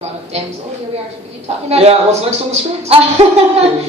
brought up damsel. Here we are talking about. Yeah, what's next on the script? I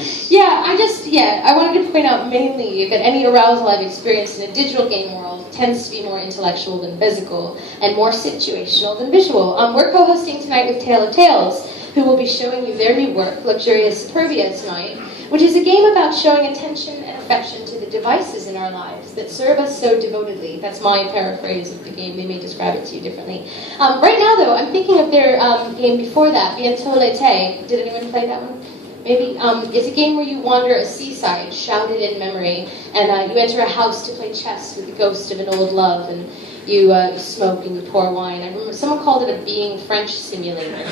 wanted to point out mainly that any arousal I've experienced in a digital game world tends to be more intellectual than physical and more situational than visual. We're co-hosting tonight with Tale of Tales, who will be showing you their new work, Luxurious Superbia, tonight, which is a game about showing attention and affection to the devices in our lives that serve us so devotedly. That's my paraphrase of the game. They may describe it to you differently. Right now, though, I'm thinking of their game before that, Bientôt l'été. Did anyone play that one? Maybe. It's a game where you wander a seaside, shrouded in memory, and you enter a house to play chess with the ghost of an old love, and you smoke and you pour wine. I remember someone called it a being French simulator.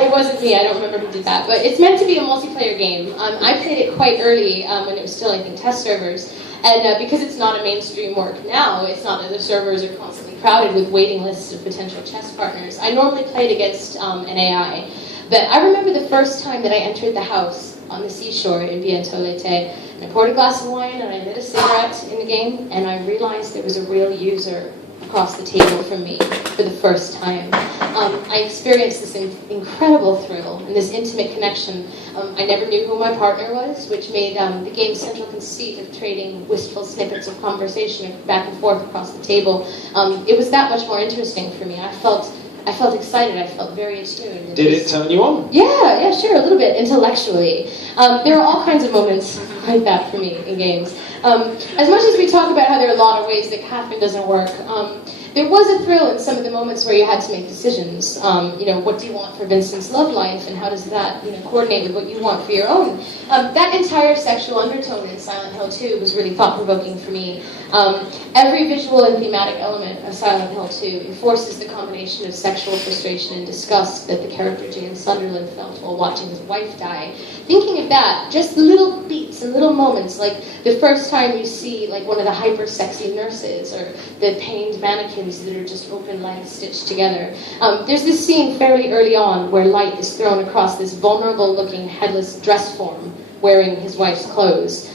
It wasn't me, I don't remember who did that, but it's meant to be a multiplayer game. I played it quite early when it was still, I think, test servers, and because it's not a mainstream work now, it's not that the servers are constantly crowded with waiting lists of potential chess partners. I normally played against an AI, but I remember the first time that I entered the house on the seashore in Bientôt l'été, and I poured a glass of wine and I lit a cigarette in the game, and I realized there was a real user across the table from me for the first time. I experienced this incredible thrill and this intimate connection. I never knew who my partner was, which made the game's central conceit of trading wistful snippets of conversation back and forth across the table. It was that much more interesting for me. I felt excited. I felt very attuned. Did it turn you on? Yeah, sure, a little bit, intellectually. There are all kinds of moments like that for me in games. As much as we talk about how there are a lot of ways that caffeine doesn't work, there was a thrill in some of the moments where you had to make decisions. What do you want for Vincent's love life, and how does that coordinate with what you want for your own? That entire sexual undertone in Silent Hill 2 was really thought-provoking for me. Every visual and thematic element of Silent Hill 2 enforces the combination of sexual frustration and disgust that the character Jane Sunderland felt while watching his wife die. Thinking of that, just little beats and little moments, like the first time you see like one of the hyper-sexy nurses, or the pained mannequins that are just open legs stitched together. There's this scene fairly early on where light is thrown across this vulnerable-looking headless dress form wearing his wife's clothes.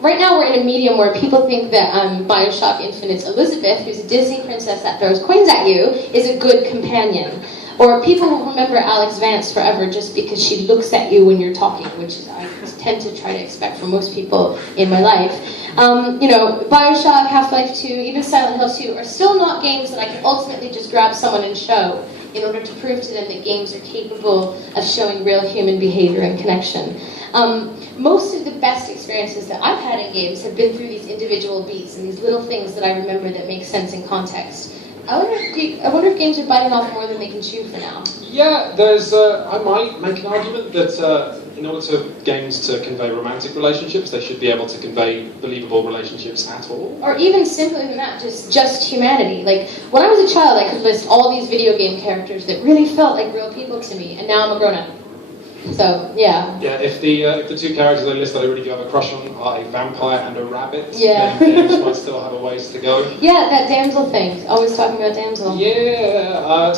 Right now we're in a medium where people think that Bioshock Infinite's Elizabeth, who's a Disney princess that throws coins at you, is a good companion. Or people will remember Alex Vance forever just because she looks at you when you're talking, which I tend to try to expect from most people in my life. Bioshock, Half-Life 2, even Silent Hill 2 are still not games that I can ultimately just grab someone and show in order to prove to them that games are capable of showing real human behavior and connection. Most of the best experiences that I've had in games have been through these individual beats and these little things that I remember that make sense in context. I wonder if games are biting off more than they can chew for now. Yeah, I might make an argument that in order for games to convey romantic relationships, they should be able to convey believable relationships at all. Or even simpler than that, just humanity. Like, when I was a child, I could list all these video game characters that really felt like real people to me, and now I'm a grown-up. So, yeah. Yeah, if the two characters I list that I really do have a crush on are a vampire and a rabbit, yeah, then games might still have a ways to go. Yeah, that damsel thing. Always talking about damsel. Yeah,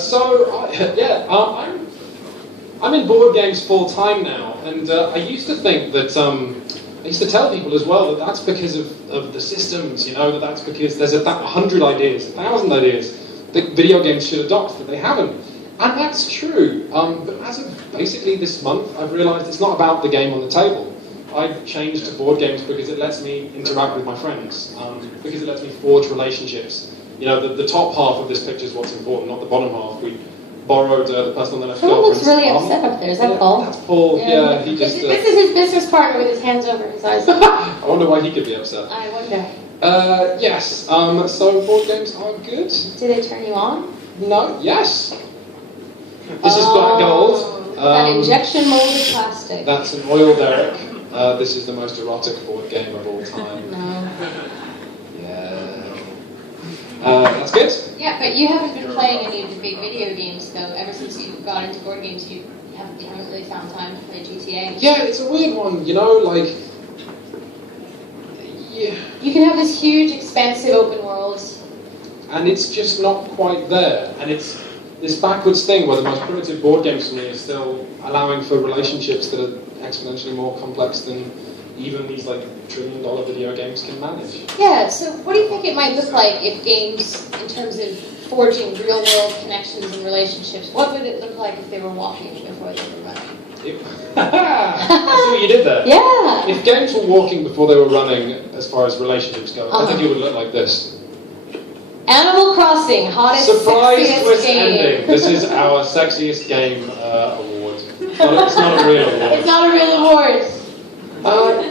I'm in board games full time now, and I used to think that, I used to tell people as well that that's because of the systems, that's because there's 100 ideas, 1,000 ideas that video games should adopt that they haven't. And that's true, but as of basically this month, I've realised it's not about the game on the table. I've changed to board games because it lets me interact with my friends, because it lets me forge relationships. The top half of this picture is what's important, not the bottom half. We borrowed the person on the left. Someone looks really upset up there. Is that Paul? That's Paul. Yeah, he just. This is his business partner with his hands over his eyes. I wonder why he could be upset. I wonder. Yes. So board games are good. Do they turn you on? No. Yes. This is black gold. That injection molded plastic. That's an oil derrick. This is the most erotic board game of all time. No. Yeah. That's good. Yeah, but you haven't been playing any of the big video games, though. Ever since you got into board games, you haven't really found time to play GTA. Yeah, it's a weird one, Yeah. You can have this huge, expansive open world. And it's just not quite there. And it's this backwards thing where the most primitive board games for me are still allowing for relationships that are exponentially more complex than even these trillion-dollar video games can manage. Yeah, so what do you think it might look like if games, in terms of forging real-world connections and relationships, what would it look like if they were walking before they were running? I see what you did there. Yeah! If games were walking before they were running, as far as relationships go, I think it would look like this. Animal Crossing, hottest, Surprise sexiest twist game. ending. This is our sexiest game award. It's not a real award. It's not a real award.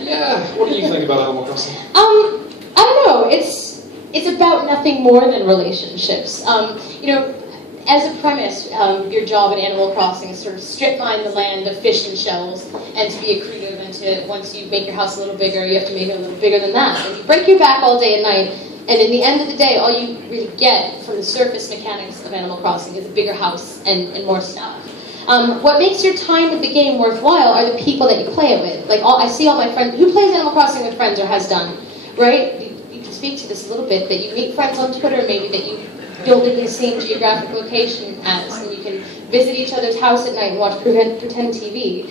Yeah. What do you think about Animal Crossing? I don't know. It's about nothing more than relationships. You know, as a premise, your job in Animal Crossing is sort of strip mine the land of fish and shells, and to be accretive, and to, once you make your house a little bigger, you have to make it a little bigger than that. And you break your back all day and night, and in the end of the day, all you really get from the surface mechanics of Animal Crossing is a bigger house and more stuff. What makes your time with the game worthwhile are the people that you play it with. Like, I see all my friends who plays Animal Crossing with friends or has done, right? You can speak to this a little bit, that you meet friends on Twitter, maybe that you don't live in the same geographic location as, and you can visit each other's house at night and watch pretend TV.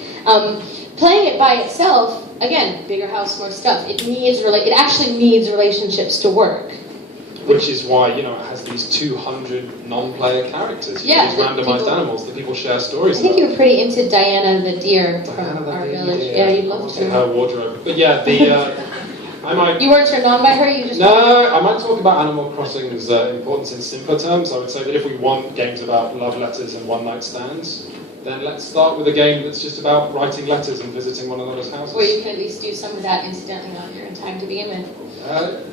Playing it by itself, again, bigger house, more stuff. It actually needs relationships to work. Which is why, you know, it has these 200 non-player characters. These randomized animals that people share stories about. I think you were pretty into Diana the deer from our village. Deer. Yeah, you loved her. Her wardrobe. But yeah, You weren't turned on by her? You just I might talk about Animal Crossing's importance in simpler terms. I would say that if we want games about love letters and one-night stands, then let's start with a game that's just about writing letters and visiting one another's houses. Where you can at least do some of that incidentally on your own time to begin with.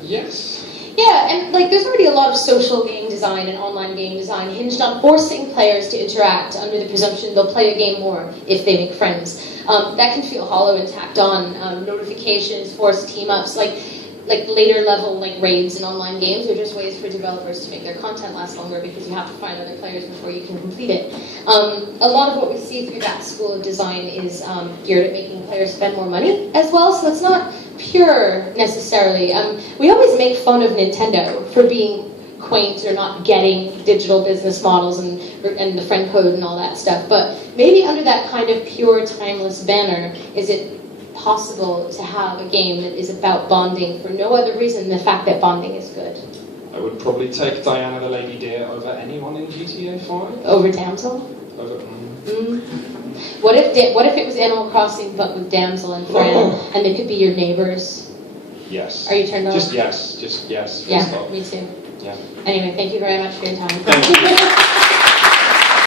Yes. Yeah, and like there's already a lot of social game design and online game design hinged on forcing players to interact under the presumption they'll play a game more if they make friends. That can feel hollow and tacked on. Notifications, forced team-ups, like later level raids in online games are just ways for developers to make their content last longer because you have to find other players before you can complete it. A lot of what we see through that school of design is geared at making players spend more money as well, so it's not pure necessarily. We always make fun of Nintendo for being quaint or not getting digital business models and the friend code and all that stuff, but maybe under that kind of pure timeless banner, is it possible to have a game that is about bonding for no other reason than the fact that bonding is good? I would probably take Diana the Lady Deer over anyone in GTA 5. Over Damsel? Over... What if it was Animal Crossing but with Damsel and Fran, and they could be your neighbors? Yes. Are you turned on? Just yes. Yeah, me too. Yeah. Anyway, thank you very much for your time. Thank you.